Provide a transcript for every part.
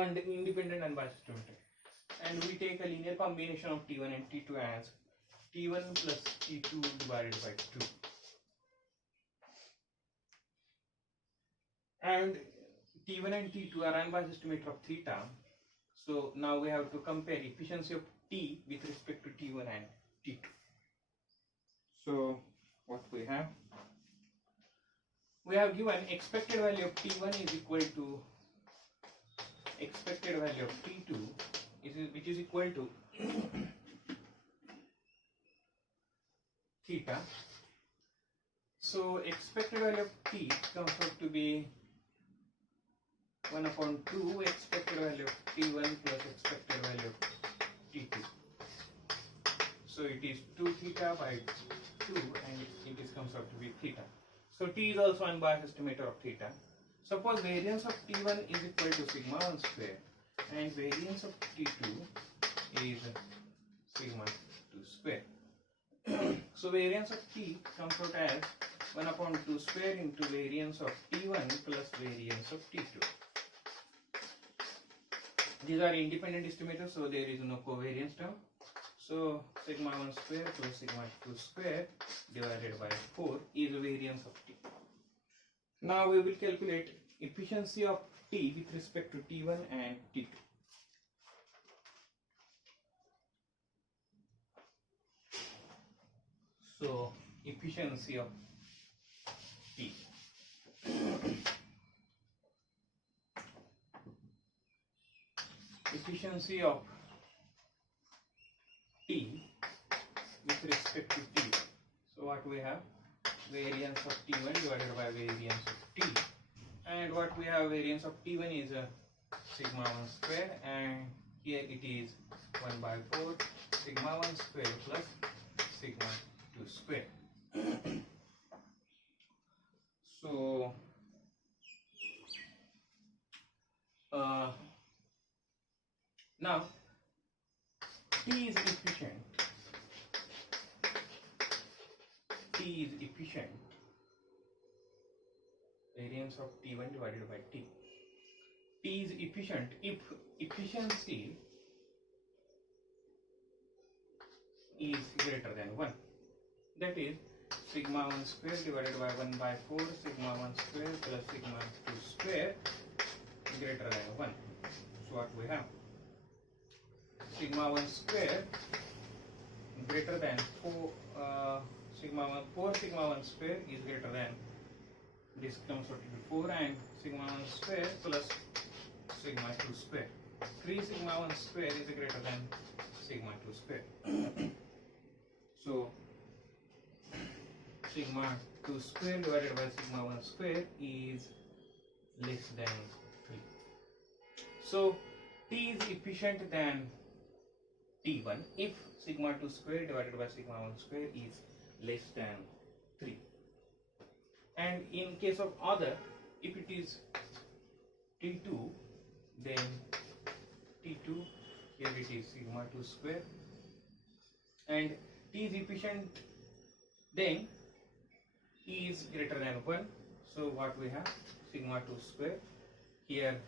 independent unbiased estimator. And we take a linear combination of T1 and T2 as T1 plus T2 divided by 2. And T1 and T2 are unbiased estimator of theta. So now we have to compare efficiency of T with respect to T1 and T2. So what we have given expected value of T1 is equal to expected value of T2 which is equal to theta. So expected value of T comes out to be 1 upon 2 expected value of T1 plus expected value of T2. So it is 2 theta by 2 and it comes out to be theta. So T is also unbiased estimator of theta. Suppose variance of T1 is equal to sigma 1 square and variance of T2 is sigma 2 square. So variance of T comes out as 1 upon 2 square into variance of T1 plus variance of T2. These are independent estimators, so there is no covariance term. So sigma 1 square plus sigma 2 square divided by 4 is variance of T. Now we will calculate efficiency of T with respect to T1 and T2. So efficiency of T. Efficiency of T with respect to T1. So what we have? Variance of T1 divided by variance of T. And what we have, variance of T1 is sigma 1 square and here it is 1 by 4 sigma 1 square plus sigma 2 square. So now T is efficient. T is efficient. Variance of T1 divided by T. T is efficient if efficiency is greater than 1. That is sigma 1 square divided by 1 by 4 sigma 1 square plus sigma 2 square greater than 1. So what we have? Sigma 1 square greater than 4 sigma 1 square is greater than, this comes out to be 4, and sigma 1 square plus sigma 2 square. 3 sigma 1 square is greater than sigma 2 square. So sigma 2 square divided by sigma 1 square is less than 3. So T is efficient than T1 if sigma 2 square divided by sigma 1 square is less than 3. And in case of other, if it is T2, then T2, here it is sigma 2 square, and T is efficient, then E is greater than 1. So what we have? Sigma 2 square, here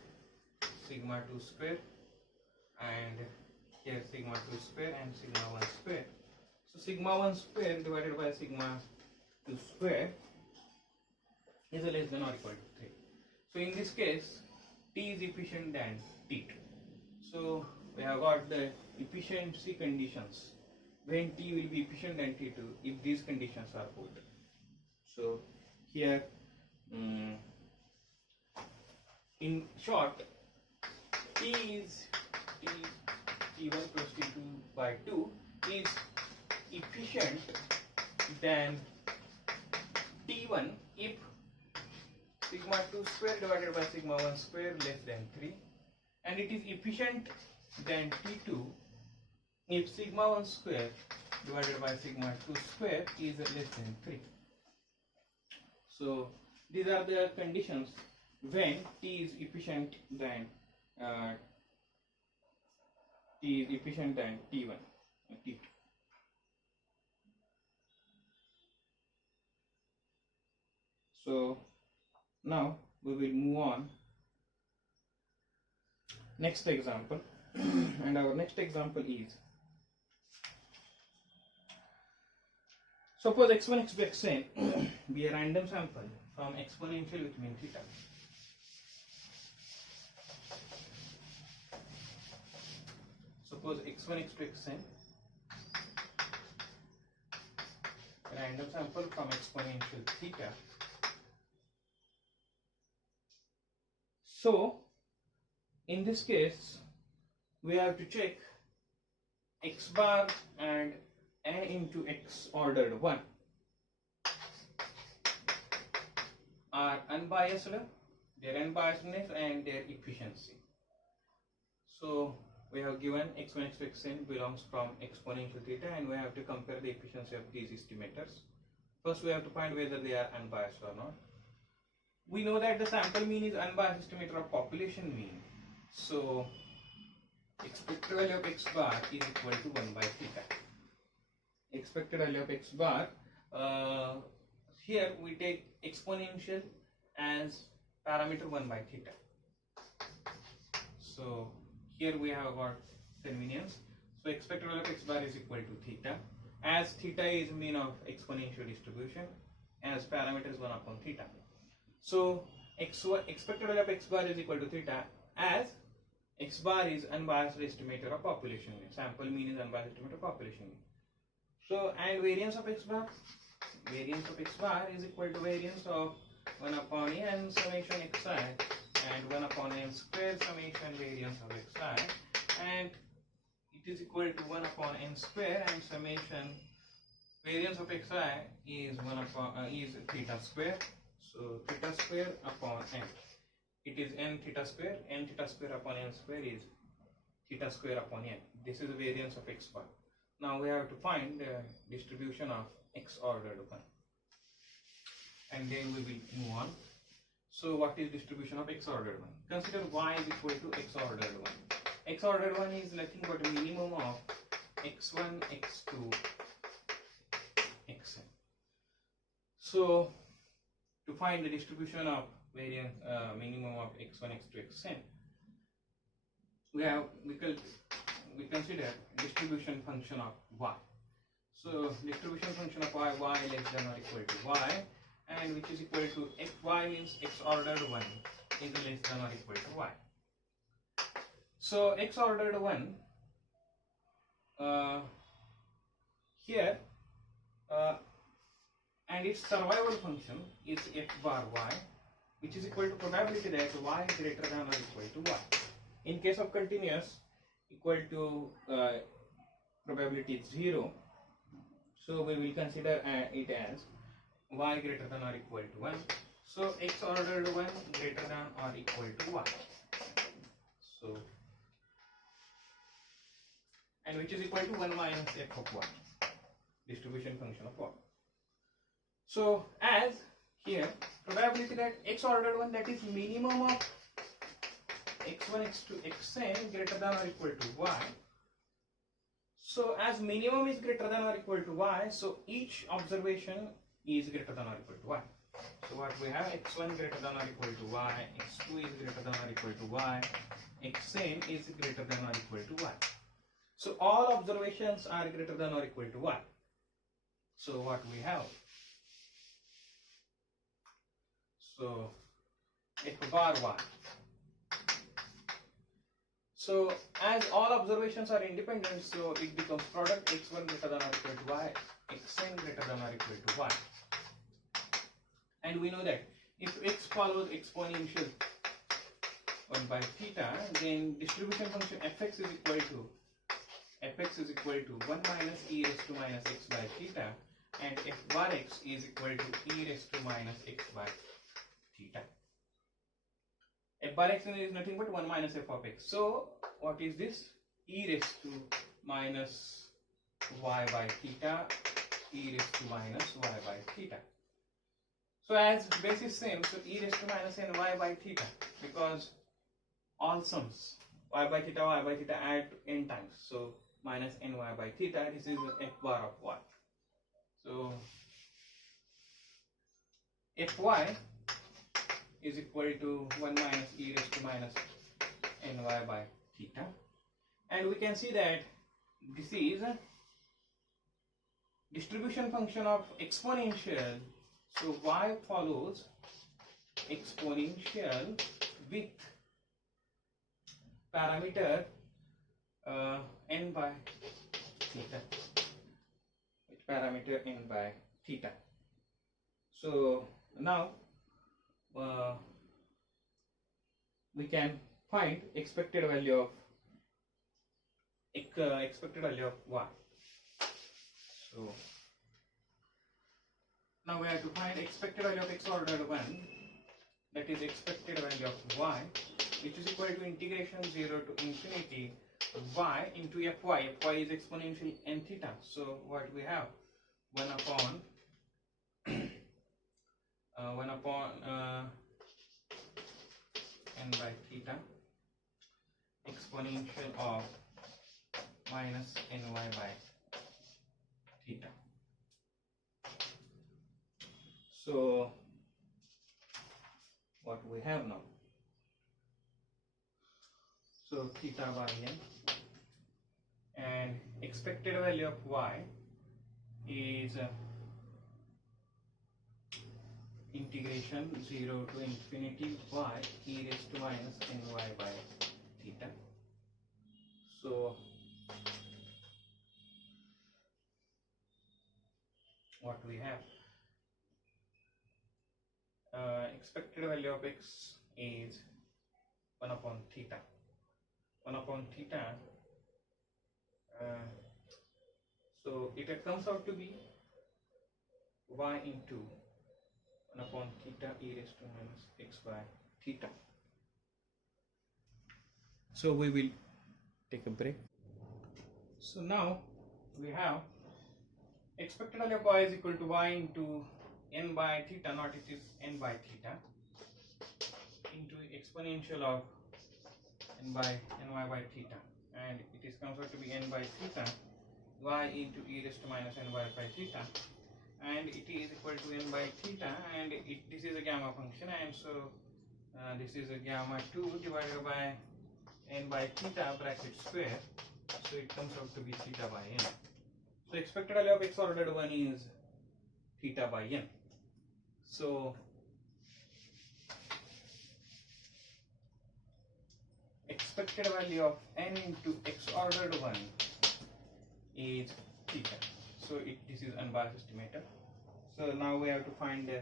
sigma 2 square, and here sigma 2 square and sigma 1 square. So sigma 1 square divided by sigma 2 square is less than or equal to 3. So in this case, T is efficient than T2. So we have got the efficiency conditions when T will be efficient than T2 if these conditions are put. So here, in short, T1 plus T2 by 2 is efficient than T1 if sigma 2 square divided by sigma 1 square less than 3, and it is efficient than T2 if sigma 1 square divided by sigma 2 square is less than 3. So these are the conditions when T is efficient than T1 and T2. So now we will move on next example. And our next example is, suppose x1 x2 xn be a random sample from exponential with mean theta. Suppose x1 x2 xn random sample from exponential theta. So in this case we have to check x bar and n into x ordered 1 are unbiased, their unbiasedness and their efficiency. So we have given x1 x2 xn belongs from exponential theta, and we have to compare the efficiency of these estimators. First we have to find whether they are unbiased or not. We know that the sample mean is unbiased estimator of population mean. So expected value of x bar is equal to 1 by theta. Expected value of x bar, here we take exponential as parameter 1 by theta. So here we have got convenience. So expected value of x bar is equal to theta, as theta is mean of exponential distribution, as parameter is 1 upon theta. So expected value of x bar is equal to theta, as x bar is unbiased estimator of population mean. Sample mean is unbiased estimator of population mean. So, and variance of x bar is equal to variance of 1 upon n summation xi and 1 upon n square summation variance of xi, and it is equal to 1 upon n square, and summation variance of xi is 1 upon is theta square. So theta square upon n, it is n theta square upon n square is theta square upon n. This is the variance of x bar. Now we have to find the distribution of x ordered 1, and then we will move on. So what is distribution of x ordered 1? Consider y is equal to x ordered 1. X ordered 1 is nothing but a minimum of x1, x2, xn. So to find the distribution of variance minimum of x1, x2, xn, we consider distribution function of y. So distribution function of y less than or equal to y, and which is equal to x, y means x ordered 1 is less than or equal to y. So x ordered 1 here and its survival function is f bar y, which is equal to probability that y is greater than or equal to y. In case of continuous, equal to probability is 0, so we will consider it as y greater than or equal to 1. So x ordered 1 greater than or equal to y. So, and which is equal to 1 minus f of y, distribution function of y. So as here probability that x ordered 1, that is minimum of x1, x2, xn greater than or equal to y. So as minimum is greater than or equal to y, so each observation is greater than or equal to y. So what we have, x1 greater than or equal to y, x2 is greater than or equal to y, xn is greater than or equal to y. So all observations are greater than or equal to y. So what we have, so f bar y. So as all observations are independent, so it becomes product x1 greater than or equal to y, xn greater than or equal to y. And we know that if x follows exponential 1 by theta, then distribution function fx is equal to 1 minus e raised to minus x by theta, and f bar x is equal to e raised to minus x by theta. F bar x is nothing but 1 minus f of x. So what is this? E raised to minus y by theta, e raised to minus y by theta. So as base is same, so e raised to minus n y by theta, because all sums y by theta add n times. So minus ny by theta, this is f bar of y. So fy is equal to 1 minus e raised to minus ny by theta, and we can see that this is a distribution function of exponential, so y follows exponential with parameter n by theta, with parameter n by theta. So now we can find expected value of y. So now we have to find expected value of x ordered 1, that is expected value of y, which is equal to integration 0 to infinity y into fy. Fy is exponential n theta. So what we have, 1 upon 1 upon n by theta exponential of minus ny by theta. So what we have now, so theta by n, and expected value of y is integration 0 to infinity y e raised to minus ny by theta. So what we have, expected value of x is 1 upon theta. 1 upon theta, so it comes out to be y into 1 upon theta e raised to minus x by theta. So we will take a break. So now we have expected value of y is equal to y into n by theta, not it is n by theta, into exponential of n by ny by theta, and it is comes out to be n by theta y into e raised to minus ny by theta, and it is equal to n by theta, and this is a gamma function, and so this is a gamma 2 divided by n by theta bracket square, so it comes out to be theta by n. So expected value of x ordered 1 is theta by n. So expected value of n into x ordered 1 is theta. So this is unbiased estimator. So now we have to find the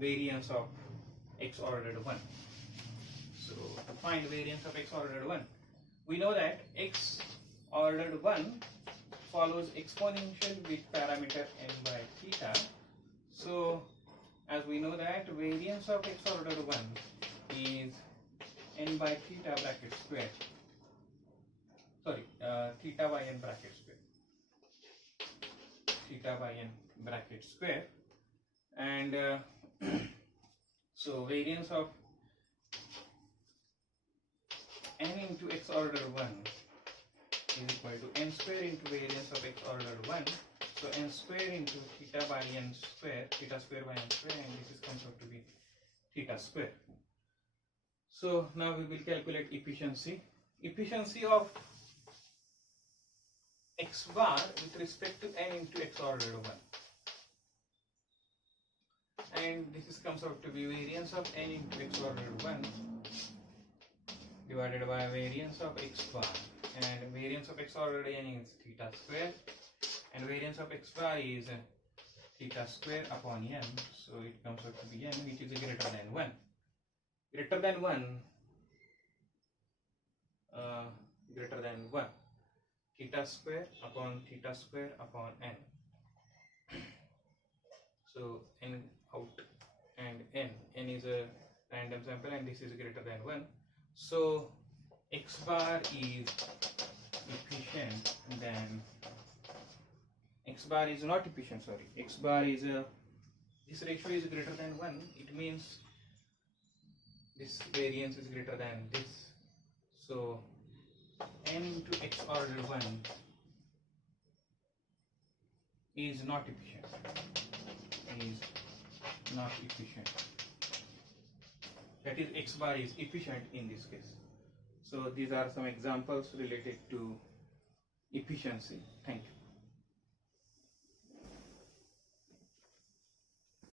variance of x ordered 1. So to find variance of x ordered 1, we know that x ordered 1 follows exponential with parameter n by theta. So as we know that variance of x ordered 1 is n by theta bracket square, sorry, theta by n bracket square, theta by n bracket square, and so variance of n into x ordered 1 is equal to n square into variance of x ordered 1. So n square into theta by n square, theta square by n square, and this comes out to be theta square. So now we will calculate efficiency. Efficiency of x bar with respect to n into x ordered 1. And this comes out to be variance of n into x ordered 1 divided by variance of x bar, and variance of x ordered n is theta square, and variance of x bar is theta square upon n, so it comes out to be n, which is greater than 1. Greater than 1, greater than 1, theta square upon n. So n out and n is a random sample, and this is greater than 1. So x bar is efficient than, x bar is not efficient, sorry, x bar is this ratio is greater than 1, it means this variance is greater than this. So n into x ordered 1 is not efficient, that is x bar is efficient in this case. So So these are some examples related to efficiency. Thank you.